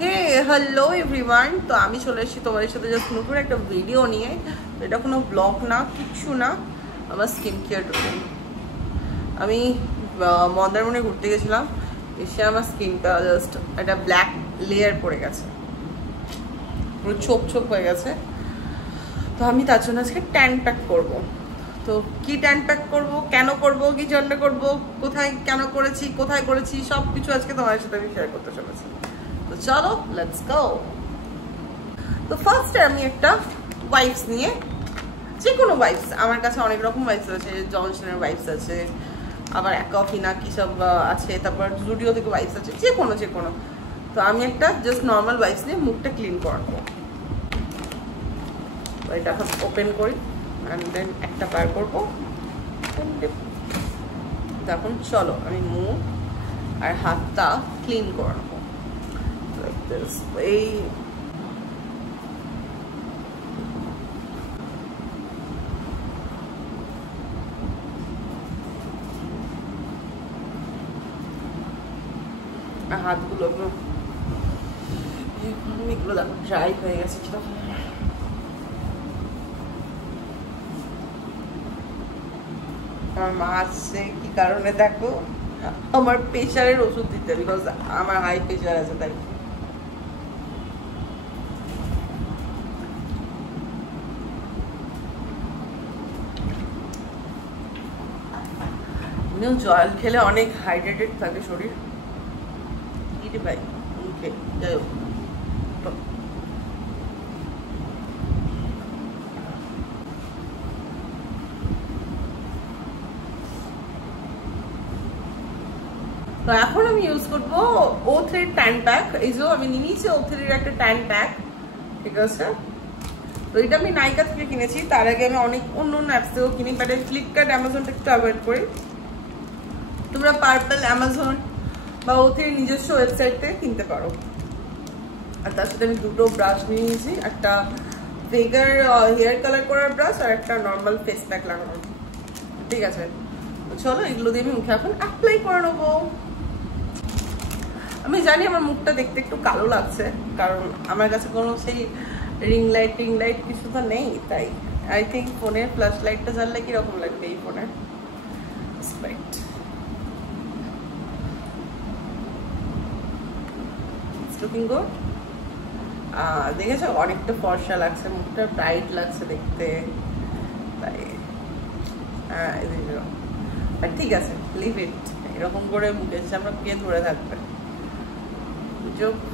হে hello everyone, তো আমি চলে এসেছি তোমাদের সাথে জাস্ট নতুন একটা ভিডিও নিয়ে। এটা কোনো ব্লগ না, কিচ্ছু না, আমার স্কিন কেয়ার রুটিন। আমি মন্দারমণি ঘুরতে গেছিলাম, এসে আমার স্কিনটা জাস্ট একটা ব্ল্যাক লেয়ার পড়ে গেছে, পুরো ছোপ ছোপ হয়ে গেছে। তো আমি তার জন্য আজকে ট্যান প্যাক করবো। তো কি ট্যান প্যাক করবো, কেন করবো, কি জন্য করবো, কোথায় কেন করেছি, কোথায় করেছি, সব কিছু আজকে তোমাদের সাথে আমি শেয়ার করতে চলেছি। তো চলো লেটস গো। তো ফার্স্টে আমি একটা ওয়াইপস নিয়ে, যে কোনো ওয়াইপস, আমার কাছে অনেক রকম ওয়াইপস আছে, জনসনের ওয়াইপস আছে, আবার অ্যাকোয়াফিনা কি সব আছে, তারপর জুডিও থেকে ওয়াইপস আছে, যে কোনো। তো আমি একটা জাস্ট নর্মাল ওয়াইপস নিয়ে মুখটা ক্লিন করবো। তো এটা এখন ওপেন করি অ্যান্ড দেন একটা বার করবো। তখন চলো আমি মুখ আর হাতটা ক্লিন করে নেবো। এই হাতগুলো এগুলো দেখো ড্রাই হয়ে গেছে কিরকম। আমার মা আসছে কি কারণে দেখো, আমার প্রেশারের ওষুধ দিতে, বিকজ আমার হাই প্রেশার আছে তাই। জল খেলে অনেক হাইড্রেটেড থাকে শরীর। কি ভাই মুখে যাই হোক, তো এখন আমি ইউজ করবো O3 ট্যান প্যাক। এই যে আমি নিয়েছি O3 এর একটা ট্যান প্যাক, ঠিক আছে। তো এটা আমি নাইকা থেকে কিনেছি, তার আগে আমি অনেক অন্য অ্যাপস থেকেও কিনি, বাট ফ্লিপকার্ট অ্যামাজনটা একটু অ্যাভয়েড করি। তোমরা পার্পল, অ্যামাজন বা O3 নিজস্ব ওয়েবসাইট থেকে কিনতে পারো। আর তার সাথে আমি দুটো ব্রাশ নিয়ে নিয়েছি, একটা ভেগার হেয়ার কালার করার ব্রাশ আর একটা নর্মাল ফেস প্যাক লাগানোর, ঠিক আছে। তো চলো এগুলো দিয়ে আমি মুখে এখন অ্যাপ্লাই করে নেবো। আমি জানি আমার মুখটা দেখতে একটু কালো লাগছে, কারণ আমার কাছে কোনো সেই রিং লাইট কিছু তো নেই, তাই আই থিঙ্ক ফোনের ফ্ল্যাশ লাইটটা জ্বাললে কিরকম লাগবে এই ফোনে। Looking good. দেখেছো অনেকটা ফর্সা লাগছে, মুখটা ব্রাইট লাগছে দেখতে, তাই ঠিক আছে, লিভ ইট। এরকম করে মুখের সামনে কে ধরে থাকবে,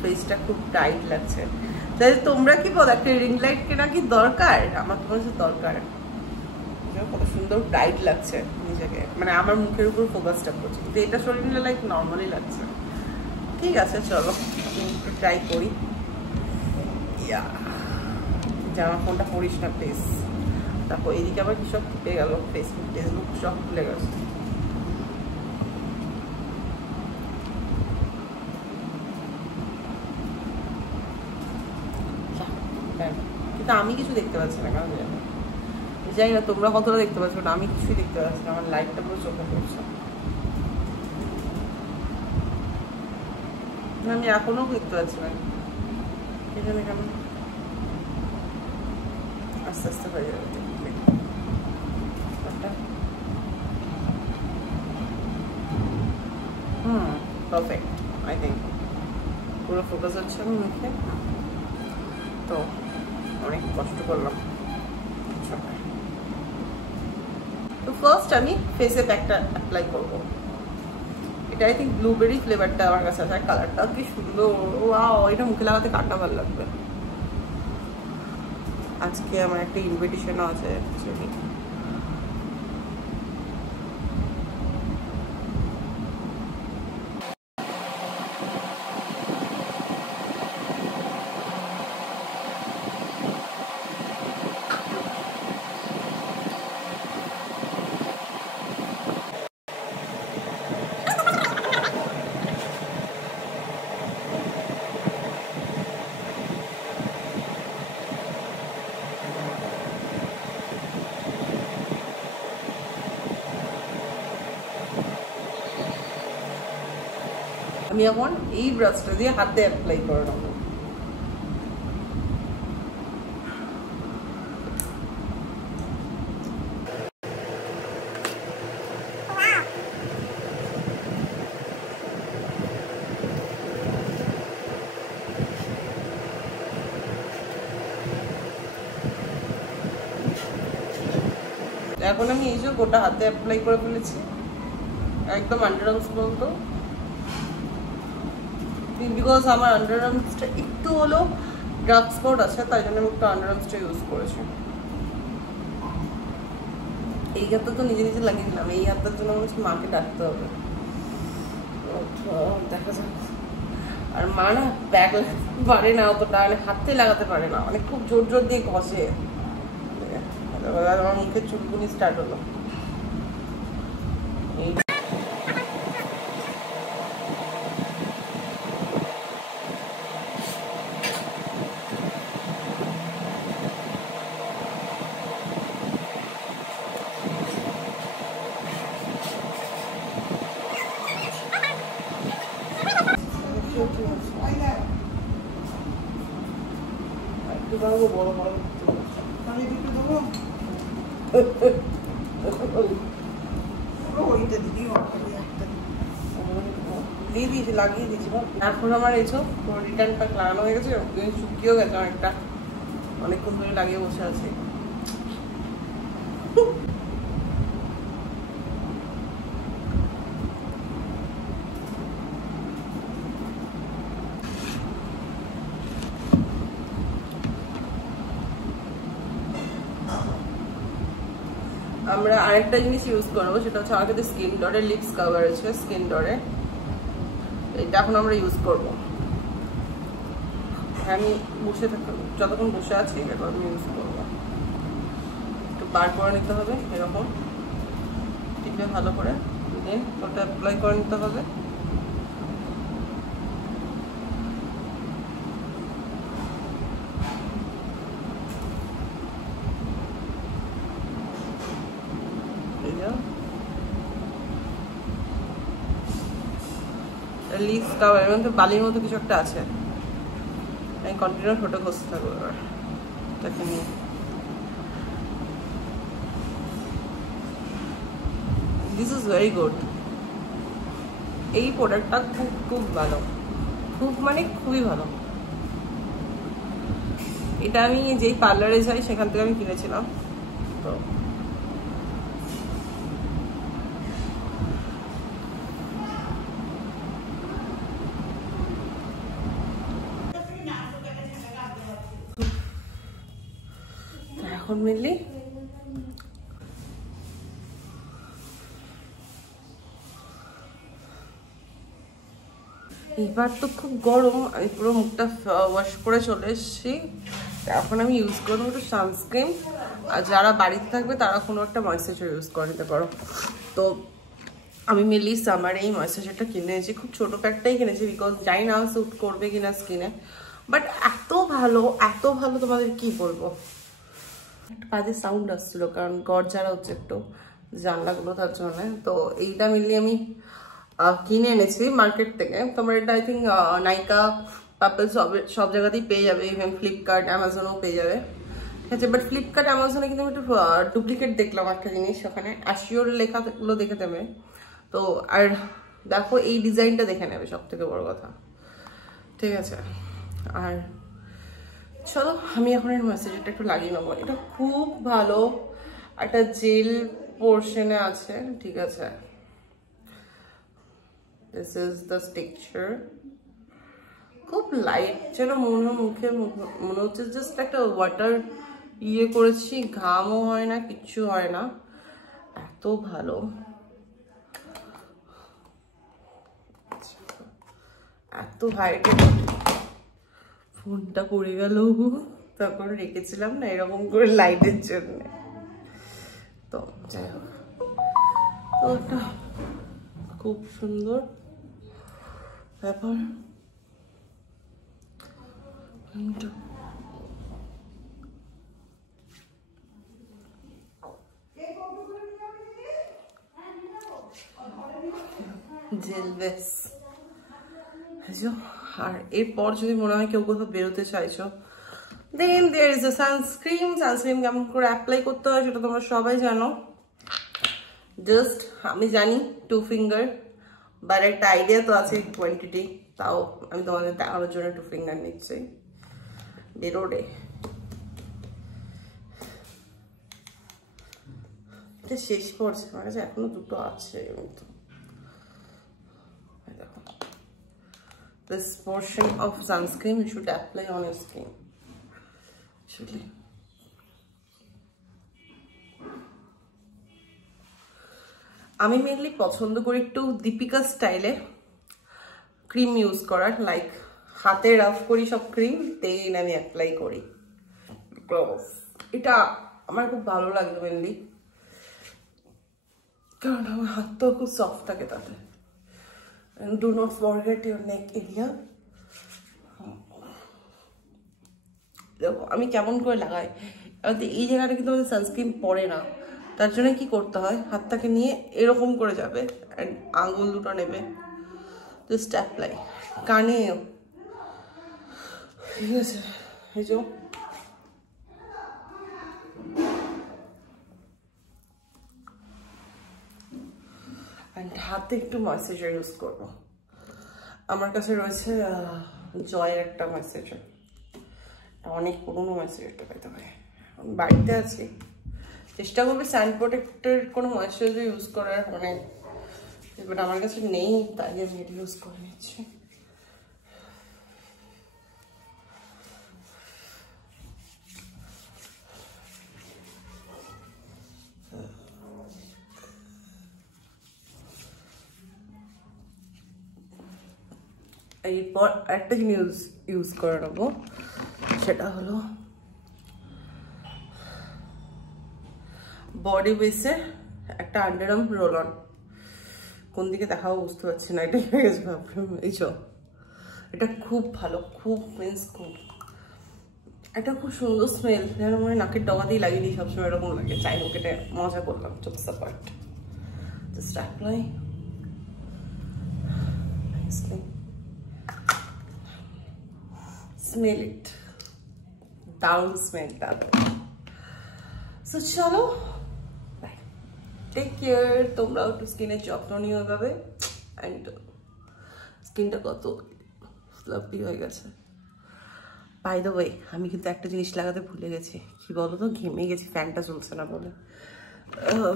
ফেসটা খুব টাইট লাগছে। তাই তোমরা কি বলো, একটা রিং লাইট কেনা কি দরকার? আমার তো মনে দরকার। কত সুন্দর ব্রাইট লাগছে নিজেকে, মানে আমার মুখের উপর ফোকাসটা করছে, কিন্তু এটা শরীরে লাইক নর্মালি লাগছে। ঠিক আছে চলো একটু ট্রাই করি। জামা ফোনটা পড়িস না প্লিজ। তারপর এদিকে আবার কি সব ফুটে গেল, ফেসবুক সব খুলে গেছে। কিন্তু আমি কিছু দেখতে পাচ্ছি না, কেন জানি না তোমরা কতটা দেখতে পাচ্ছ, না আমি কিছুই দেখতে পাচ্ছি না, আমার লাইটটা পুরো চোখে পড়ছে। আমি এখনো দেখতে পাচ্ছি না, এখানে কেন আস্তে আস্তে হয়ে যাবে। পারফেক্ট আই থিঙ্ক, পুরো ফোকাস হচ্ছে আমার মুখে। তো অনেক কষ্ট করলাম। তো ফার্স্ট আমি ফেসে প্যাকটা অ্যাপ্লাই করবো। এটা আই থিঙ্ক ব্লুবেরি ফ্লেভারটা আমার কাছে আছে, কালারটা কি সুন্দর, ওয়াও, এটা মুখে লাগাতে কাটা ভালো লাগবে। আজকে আমার একটা ইনভিটেশনও আছে অ্যাকচুয়ালি। আমি এখন এই ব্রাশটা দিয়ে হাতে অ্যাপ্লাই করে নেবো। এখন আমি এই যে গোটা হাতে অ্যাপ্লাই করে ফেলেছি একদম আন্ডার আর্মস পর্যন্ত, বিকজ আমার আন্ডার আর্মসটা একটু হলেও ডার্ক স্পট আছে, তাই জন্য আমি একটু আন্ডার আর্মসটা ইউজ করেছি। এই হাতটা তো নিজে নিজে লাগিয়ে দিলাম, এই হাতটার জন্য আমার মাকে ডাকতে হবে, দেখা যাক। আর মা না ব্যাগ পারে না অতটা, মানে হাতে লাগাতে পারে না, মানে খুব জোর জোর দিয়ে ঘষে। আমার মুখের চুলকুনি স্টার্ট হলো। বড় বড় দিয়ে দিয়েছি, লাগিয়ে দিয়েছি। এখন আমার এসো রিটার্ন প্যাক লাগানো হয়ে গেছে, শুকিয়েও গেছে অনেকটা, অনেকক্ষণ ধরে লাগিয়ে বসে আছি। আমরা আরেকটা জিনিস ইউজ করবো, সেটা হচ্ছে আমার কাছে স্কিন ডরের লিপস কভার আছে, স্কিন ডরে এটা এখন আমরা ইউজ করবো। আমি বসে থাকতে, যতক্ষণ বসে আছি এরকম আমি ইউজ করবো। একটু বার করে নিতে হবে এরকম টিপে ভালো করে, দেন ওটা অ্যাপ্লাই করে নিতে হবে। লিপস কভার এর মধ্যে বালির মতো কিছু একটা আছে, আমি কন্টিনিউ ফটো করতে থাকবো। এবার এটাকে নিয়ে দিস ইজ ভেরি গুড, এই প্রোডাক্টটা খুব খুব ভালো, খুব মানে খুবই ভালো। এটা আমি যেই পার্লারে যাই সেখান থেকে আমি কিনেছিলাম। তো এখন মিললি এবার তো খুব গরম, আমি পুরো মুখটা ওয়াশ করে চলে এসেছি। এখন আমি ইউজ করবো একটু সানস্ক্রিন, আর যারা বাড়িতে থাকবে তারা কোনো একটা ময়েশ্চারাইজার ইউজ করে নিতে পারো। তো আমি মেনলি সামার এই ময়েশ্চারাইজারটা কিনেছি, খুব ছোটো প্যাকটাই কিনেছি, বিকজ জানি না স্যুট করবে কিনা স্কিনে, বাট এত ভালো তোমাদের কি বলবো। একটা বাজে সাউন্ড আসছিলো কারণ গরজারা হচ্ছে একটু জানলাগুলো, তার জন্য। তো এইটা মিলিয়ে আমি কিনে এনেছি মার্কেট থেকে। তোমার এটা আই থিঙ্ক নাইকা, পার্পল সব জায়গাতেই পেয়ে যাবে, ইভেন ফ্লিপকার্ট, অ্যামাজনও পেয়ে যাবে, ঠিক আছে। বাট ফ্লিপকার্ট, অ্যামাজনে কিন্তু একটু ডুপ্লিকেট দেখলাম একটা জিনিস, ওখানে অ্যাশিওর লেখাগুলো দেখে দেবে। তো আর দেখো এই ডিজাইনটা দেখে নেবে, সব থেকে বড় কথা, ঠিক আছে। আর চলো আমি এখন এর ময়েশ্চারাইজারটা একটু লাগিয়ে নেবো। এটা খুব ভালো, একটা জেল পোর্শনে আছে, ঠিক আছে। দিস ইজ দ্য টেক্সচার, খুব লাইট, যেন মুখে মনে হচ্ছে জাস্ট একটা ওয়াটার ইয়ে করেছি, ঘামও হয় না, কিচ্ছু হয় না, এত ভালো, এত হাইটে। ফোনটা পড়ে গেল, তখন রেখেছিলাম না এরকম করে লাইটের জন্য। তো যাই হোক, তো একটা খুব সুন্দর ব্যাপার। জেলভেস, আর এরপর যদি মনে হয় কেউ কোথাও বেরোতে চাইছো, then there is a sunscreen. Sunscreen কেমন করে অ্যাপ্লাই করতে হয় সেটা তোমরা সবাই জানো। জাস্ট আমি জানি 2 ফিঙ্গার, বাট একটা আইডিয়া তো আছে কোয়ান্টিটি, তাও আমি তোমাদের দেখানোর জন্য 2 ফিঙ্গার নিচ্ছি। বেরোরে এটা শেষ করছে, আমার কাছে এখনো দুটো আছে। তো দেখো, this portion of sunscreen you should apply on your skin actually. আমি মেনলি পছন্দ করি একটু দীপিকা স্টাইলে ক্রিম ইউজ করার, লাইক হাতে রাফ করি সব ক্রিম, দেন আমি অ্যাপ্লাই করি গ্লোভস। এটা আমার খুব ভালো লাগে মেনলি, কারণ আমার হাতটাও খুব সফট থাকে তাতে। And do not forget your neck area. দেখো আমি কেমন করে লাগাই, এই জায়গাটা কিন্তু আমাদের সানস্ক্রিন পড়ে না, তার জন্য কি করতে হয়, হাতটাকে নিয়ে এরকম করে যাবে অ্যান্ড আঙুল দুটো নেবে, জাস্ট অ্যাপ্লাই কানেও, ঠিক আছে? এই যে অ্যান্ড হাতে একটু ময়েশ্চারাইজার ইউজ করবো। আমার কাছে রয়েছে জয়ের একটা ময়েশ্চারাইজার, অনেক পুরোনো ময়েশ্চারাইজারটা পাইতে পারে, বাড়িতে আছে। চেষ্টা করবে সান প্রোটেক্টের কোনো ময়েশ্চারাইজার ইউজ করার, মানে বাট আমার কাছে নেই, তাই আমি এটা ইউজ করে নিচ্ছি। এরপর একটা জিনিস ইউজ করে নেবো, সেটা হলো বডি বেসের একটা আন্ডারআর্ম রোল অন। কোন দিকে দেখাবো বুঝতে পারছি না, এটা এই চো, এটা খুব ভালো, খুব মিন্স খুব, এটা খুব সুন্দর স্মেল, যেন মনে নাকের ডগাতেই লাগিয়ে দিই সবসময়, এরকম লাগে। চাই হোক, এটা মজা করলাম, চোখটা part just apply. Smell it, দারুণ স্মেল, দারুণ। সো চলো, বাই, টেক কেয়ার। তোমরাও একটু স্কিনের যত্ন নিও এভাবে, অ্যান্ড স্কিনটা কত ফ্লাফি হয়ে গেছে। বাই দ্য ওয়ে, আমি কিন্তু একটা জিনিস লাগাতে ভুলে গেছি, কি বলো তো, ঘেমে গেছি, ফ্যানটা চলছে না বলে।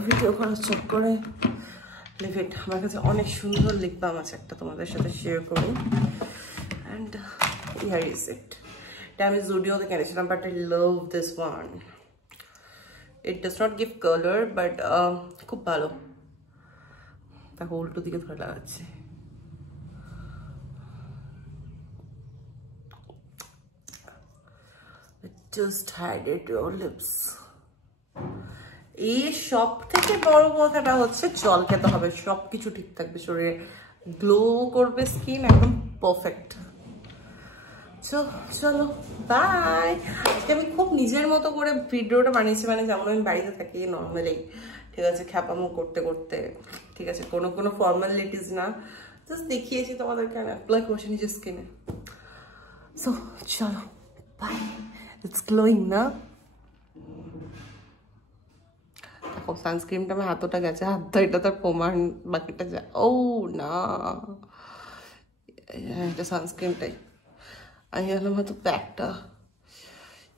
ভিডিও করার চট করে লিপস্টিক, আমার কাছে অনেক সুন্দর লিপ বাম আছে, একটা তোমাদের সাথে শেয়ার করি। And here is it. এটা আমি জুডিওতে কিনেছিলাম, but I love this one. It does not give color, but খুব ভালো। তাকে উল্টো দিকে ধরে লাগাচ্ছি। Just hydrate your lips. এই সব থেকে বড় কথাটা হচ্ছে জল খেতে হবে, সব কিছু ঠিক থাকবে, শরীরে গ্লো করবে, স্কিন একদম পারফেক্ট। চলো বাই। আজকে আমি খুব নিজের মতো করে ভিডিওটা বানিয়েছি, মানে যেমন আমি বাড়িতে থাকি নর্মালি, ঠিক আছে, খ্যাপামো করতে করতে, ঠিক আছে, কোনো ফর্মালিটিস না, জাস্ট দেখিয়েছি তোমাদেরকে, আমি অ্যাপ্লাই করছি নিজের স্কিনে। সো চলো বাই, ইটস গ্লোয়িং না? দেখো সানস্ক্রিনটা আমার হাতটা গেছে, হাতটা এটা তার প্রমাণ, বাকিটা যা, ও না, এটা সানস্ক্রিনটাই। আমি ভাবলাম হয়তো প্যাকটা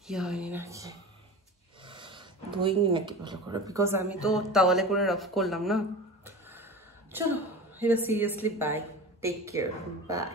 ইয়ে হয়নি নাকি, ধোয়নি নাকি ভালো করে, বিকজ আমি তো তাওয়ালে করে রাফ করলাম না। চলো, এটা seriously bye, take care, by.